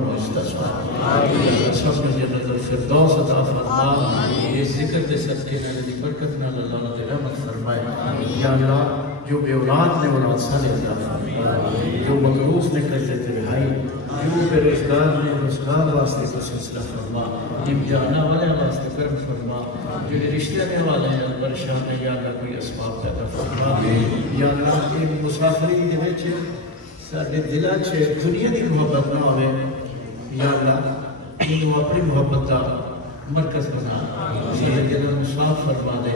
والمستصفى سب نے جنت الفردوس عطا فرما یہ ذکر کے صدقے میں دی برکت نال اللہ نے رحمت فرمائے یا اللہ جو بے اولاد نے اولاد صالح عطا فرما جو مقروض نے قرضے سے رہائی جو بے روزگار نے روزگار واسطے کو سلسلہ فرما امتحانہ والے واسطے کرم فرما جو رشتے میں والے ہیں پریشان ہے یا اللہ کوئی اسباب پیدا فرما یا اللہ کی مسافری دے وچ سارے دلاں چ دنیا دی محبت نہ ہوے یا اللہ انہوں اپنی محبت کا مرکز بنا سارے دلاں نوں صاف فرما دے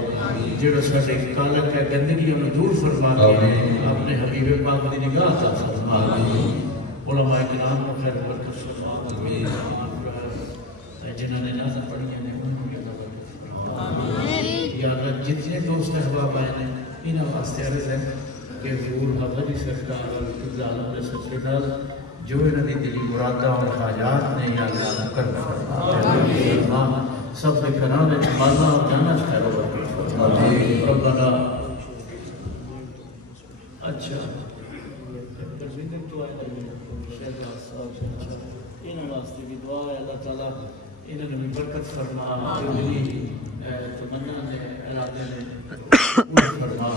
جڑا سارے کالک ہے گندگی انہوں دور فرما دے اپنے حبیب پاک دی نگاہ عطا فرما دے علماء کرام کو خیر برکت فرما دے جنہوں نے نازل پڑھی ہیں انہوں نے اللہ برکت یا اللہ جتنے دوست احباب آئے ہیں انہوں واسطے عرض ہے کہ حضور حضرت سرکار اور قبل عالم رسول سرکار جو انہوں نے دلی مرادہ اور حاجات نے یا اللہ مکرم فرما سب کے کرانے مانا اور جانا خیر و برکت فرما ربنا اچھا انہوں واسطے بھی دعا ہے اللہ تعالیٰ انہوں نے بھی برکت فرما جو دلی تمنا نے ارادے نے پورا فرما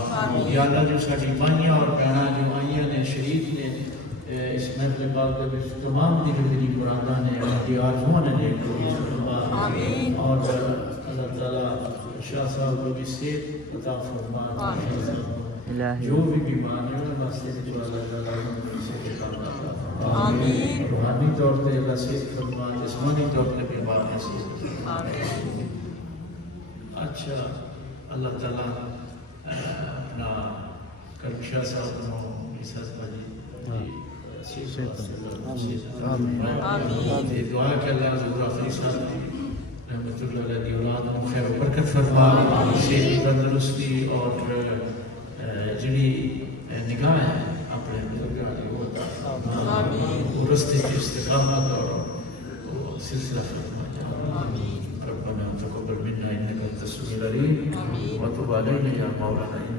یا اللہ جو ساری مائیاں اور بہناں جو آئیاں نے شہید نے اس محفل پاک دے وچ تمام دی دلی مراداں نے دی آرزوؤں نے نیک پوری فرما اور اللہ تعالیٰ شاہ صاحب کو بھی صحت عطا فرما جو بھی بیمار ہیں ان واسطے جو اللہ تعالیٰ سے آمین روحانی طور پہ اللہ صحت فرما جسمانی طور پہ بیمار نصیب فرما اچھا اللہ تعالیٰ اپنا کرمشاہ صاحب کو اس حسبہ جی آمین دعا کہ اللہ حضور آخری صاحب رحمت اللہ علیہ دی اولاد کو خیر و برکت فرما صحت تندرستی اور جڑی نگاہ ہے اپنے بزرگاں دی وہ عطا فرما وہ رستے کی استقامت اور سلسلہ فرما ربنا تقبل منا انك انت السميع العليم وتب علينا يا مولانا